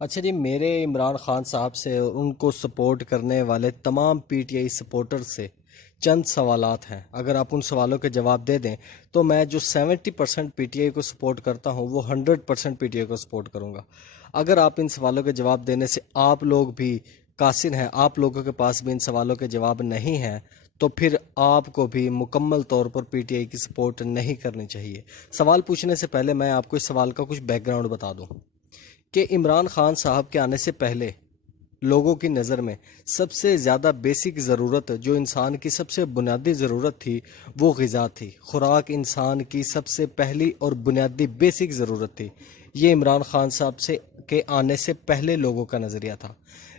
اچھا جی، میرے عمران خان صاحب سے اور ان کو سپورٹ کرنے والے تمام پی ٹی آئی سپورٹر سے چند سوالات ہیں۔ اگر آپ ان سوالوں کے جواب دے دیں تو میں جو 70% پی ٹی آئی کو سپورٹ کرتا ہوں وہ 100% پی ٹی آئی کو سپورٹ کروں گا۔ اگر آپ ان سوالوں کے جواب دینے سے آپ لوگ بھی قاصر ہیں، آپ لوگوں کے پاس بھی ان سوالوں کے جواب نہیں ہیں، تو پھر آپ کو بھی مکمل طور پر پی ٹی آئی کی سپورٹ نہیں کرنی چاہیے۔ سوال پوچھنے سے پہلے میں آپ کو اس سوال کا کچھ بیک گراؤنڈ بتا دوں کہ عمران خان صاحب کے آنے سے پہلے لوگوں کی نظر میں سب سے زیادہ بیسک ضرورت، جو انسان کی سب سے بنیادی ضرورت تھی، وہ غذا تھی۔ خوراک انسان کی سب سے پہلی اور بنیادی بیسک ضرورت تھی۔ یہ عمران خان صاحب کے آنے سے پہلے لوگوں کا نظریہ تھا۔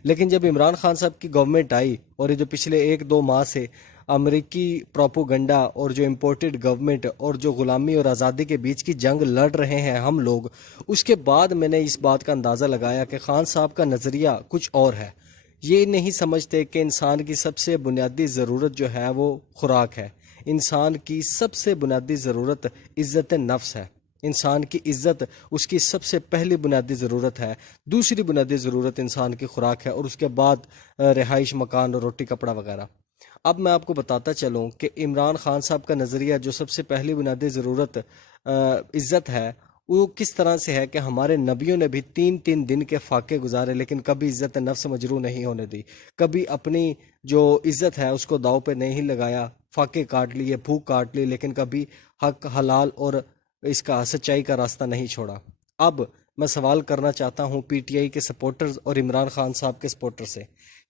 لیکن جب عمران خان صاحب کی گورنمنٹ آئی اور یہ جو پچھلے 1-2 ماہ سے امریکی پروپوگنڈا اور جو امپورٹڈ گورنمنٹ اور جو غلامی اور آزادی کے بیچ کی جنگ لڑ رہے ہیں ہم لوگ، اس کے بعد میں نے اس بات کا اندازہ لگایا کہ خان صاحب کا نظریہ کچھ اور ہے۔ یہ نہیں سمجھتے کہ انسان کی سب سے بنیادی ضرورت جو ہے وہ خوراک ہے۔ انسان کی سب سے بنیادی ضرورت عزت نفس ہے۔ انسان کی عزت اس کی سب سے پہلی بنیادی ضرورت ہے۔ دوسری بنیادی ضرورت انسان کی خوراک ہے، اور اس کے بعد رہائش، مکان، روٹی، کپڑا وغیرہ۔ اب میں آپ کو بتاتا چلوں کہ عمران خان صاحب کا نظریہ جو سب سے پہلی بنیادی ضرورت عزت ہے، وہ کس طرح سے ہے کہ ہمارے نبیوں نے بھی 3 دن کے فاقے گزارے لیکن کبھی عزت نفس مجروح نہیں ہونے دی، کبھی اپنی جو عزت ہے اس کو داؤ پہ نہیں لگایا، فاقے کاٹ لیے، بھوک کاٹ لی، لیکن کبھی حق، حلال اور اس کا سچائی کا راستہ نہیں چھوڑا۔ اب میں سوال کرنا چاہتا ہوں پی ٹی آئی کے سپورٹرز اور عمران خان صاحب کے سپورٹر سے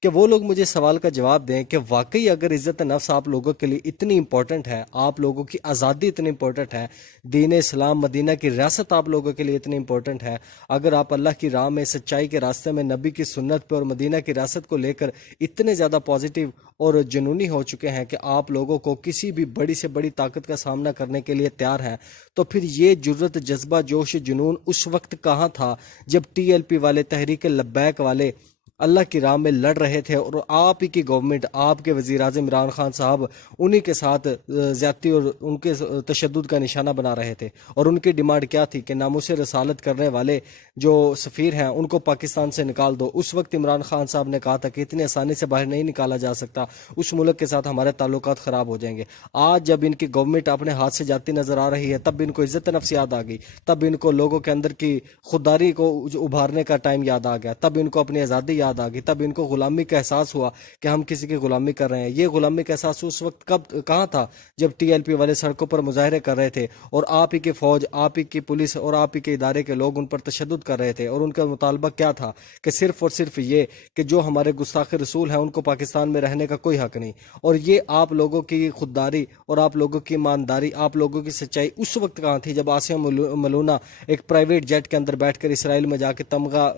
کہ وہ لوگ مجھے سوال کا جواب دیں کہ واقعی اگر عزت نفس آپ لوگوں کے لیے اتنی امپورٹنٹ ہے، آپ لوگوں کی آزادی اتنی امپورٹنٹ ہے، دین اسلام، مدینہ کی ریاست آپ لوگوں کے لیے اتنی امپورٹنٹ ہے، اگر آپ اللہ کی راہ میں، سچائی کے راستے میں، نبی کی سنت پہ اور مدینہ کی ریاست کو لے کر اتنے زیادہ پازیٹیو اور جنونی ہو چکے ہیں کہ آپ لوگوں کو کسی بھی بڑی سے بڑی طاقت کا سامنا کرنے کے لیے تیار ہیں، تو پھر یہ جرت، جذبہ، جوش، جنون اس وقت کہاں تھا جب ٹی ایل پی والے، تحریک لبیک والے اللہ کی راہ میں لڑ رہے تھے اور آپ ہی کی گورنمنٹ، آپ کے وزیر اعظم عمران خان صاحب انہی کے ساتھ زیادتی اور ان کے تشدد کا نشانہ بنا رہے تھے، اور ان کی ڈیمانڈ کیا تھی کہ ناموس رسالت کرنے والے جو سفیر ہیں ان کو پاکستان سے نکال دو۔ اس وقت عمران خان صاحب نے کہا تھا کہ اتنی آسانی سے باہر نہیں نکالا جا سکتا، اس ملک کے ساتھ ہمارے تعلقات خراب ہو جائیں گے۔ آج جب ان کی گورنمنٹ اپنے ہاتھ سے جاتی نظر آ رہی ہے، تب ان کو عزت نفس یاد آ گئی، تب ان کو لوگوں کے اندر کی خودداری کو ابھارنے کا ٹائم یاد آ گیا، تب ان کو اپنی آزادی یاد آ گئی، تب ان کو غلامی کا احساس ہوا کہ ہم کسی کی غلامی کر رہے ہیں۔ یہ غلامی کا احساس اس وقت کہاں تھا جب ٹی ایل پی والے سڑکوں پر مظاہرے کر رہے تھے اور آپ ہی کی فوج، آپ ہی کی پولیس اور آپ ہی کے ادارے کے لوگ ان پر تشدد کر رہے تھے، اور ان کا مطالبہ کیا تھا کہ صرف اور صرف یہ کہ جو ہمارے گستاخ رسول ہیں ان کو پاکستان میں رہنے کا کوئی حق نہیں۔ اور یہ آپ لوگوں کی خودداری اور آپ لوگوں کی ایمانداری، آپ لوگوں کی سچائی اس وقت کہاں تھی جب آسیہ ملونہ ایک پرائیویٹ جیٹ کے اندر بیٹھ کر اسرائیل میں جا کے تمغہ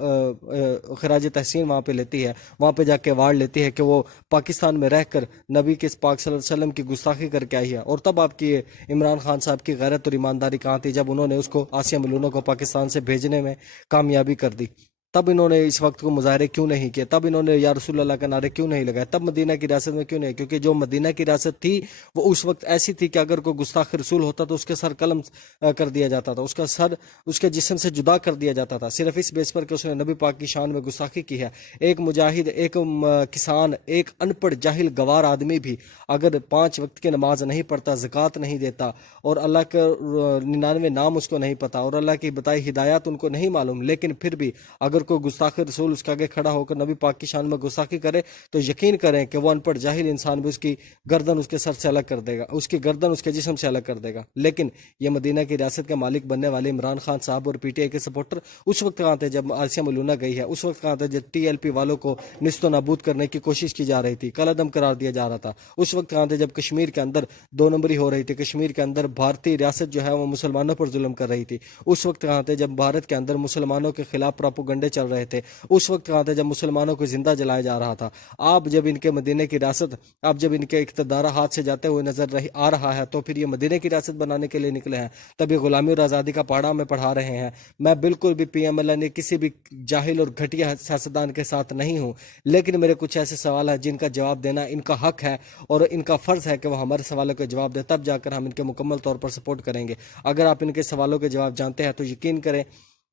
خراج تحسین وہاں پہ لیتی ہے، وہاں پہ جا کے ایوارڈ لیتی ہے کہ وہ پاکستان میں رہ کر نبی کے پاک صلی اللہ علیہ وسلم کی گستاخی کر کے آئی ہے۔ اور تب آپ کی عمران خان صاحب کی غیرت اور ایمانداری کہاں تھی جب انہوں نے اس کو، آسیہ ملونہ کو، پاکستان سے بھیجنے میں کامیابی کر دی؟ تب انہوں نے اس وقت کو مظاہرے کیوں نہیں کیے؟ تب انہوں نے یا رسول اللہ کا نعرے کیوں نہیں لگائے؟ تب مدینہ کی ریاست میں کیوں نہیں؟ کیونکہ جو مدینہ کی ریاست تھی وہ اس وقت ایسی تھی کہ اگر کوئی گستاخ رسول ہوتا تو اس کے سر قلم کر دیا جاتا تھا، اس کا سر اس کے جسم سے جدا کر دیا جاتا تھا، صرف اس بیس پر کہ اس نے نبی پاک کی شان میں گستاخی کی ہے۔ ایک مجاہد، ایک کسان، ایک ان پڑھ جاہل گوار آدمی بھی اگر 5 وقت کی نماز نہیں پڑھتا، زکوٰۃ نہیں دیتا، اور اللہ کے 99 نام اس کو نہیں پتا، اور اللہ کی بتائی ہدایات ان کو نہیں معلوم، لیکن پھر بھی اگر کوئی گستاخ رسول اس کے آگے کھڑا ہو کر نبی پاک کی شان میں گستاخی کرے تو یقین کریں کہ وہ ان پڑھ جاہل انسان بھی اس کی گردن اس کے سر سے الگ کر دے گا، اس کی گردن اس کے جسم سے الگ کر دے گا۔ لیکن یہ مدینہ کی ریاست کے مالک بننے والے عمران خان صاحب اور پی ٹی آئی کے سپورٹر اس وقت کہاں تھے جب آسیہ ملونہ گئی ہے؟ اس وقت کہاں تھے جب ٹی ایل پی والوں کو نیست و نابود کرنے کی کوشش کی جا رہی تھی، کل عدم قرار دیا جا رہا تھا؟ اس وقت کہاں تھے جب کشمیر کے اندر 2 نمبری ہو رہی تھی، کشمیر کے اندر بھارتی ریاست جو ہے وہ مسلمانوں پر ظلم کر رہی تھی؟ اس وقت کہاں تھے جب بھارت کے اندر مسلمانوں کے خلاف پراپوگنڈے چل رہے تھے؟ اس وقت کہاں تھے جب مسلمانوں کو زندہ جلایا جا رہا تھا؟ آپ جب ان کے مدینہ کی ریاست، اب جب ان کے اقتدار ہاتھ سے جاتے ہوئے نظر آ رہا ہے تو پھر یہ مدینہ کی ریاست بنانے کے لیے نکلے ہیں، تب یہ غلامی اور آزادی کا پہاڑا ہمیں پڑھا رہے ہیں۔ میں بالکل بھی پی ایم ایل این کسی بھی جاہل اور گھٹیا سیاستدان کے ساتھ نہیں ہوں، لیکن میرے کچھ ایسے سوال ہیں جن کا جواب دینا ان کا حق ہے اور ان کا فرض ہے کہ وہ ہمارے سوالوں کا جواب دیں، تب جا کر ہم ان کے مکمل طور پر سپورٹ کریں گے۔ اگر آپ ان کے سوالوں کے جواب جانتے ہیں تو یقین کریں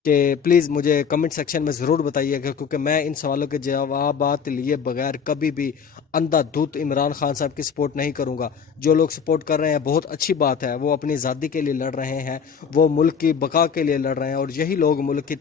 کہ پلیز مجھے کمنٹ سیکشن میں ضرور بتائیے گا، کیونکہ میں ان سوالوں کے جوابات لیے بغیر کبھی بھی اندھا دھت عمران خان صاحب کی سپورٹ نہیں کروں گا۔ جو لوگ سپورٹ کر رہے ہیں بہت اچھی بات ہے، وہ اپنی آزادی کے لیے لڑ رہے ہیں، وہ ملک کی بقا کے لیے لڑ رہے ہیں، اور یہی لوگ ملک کی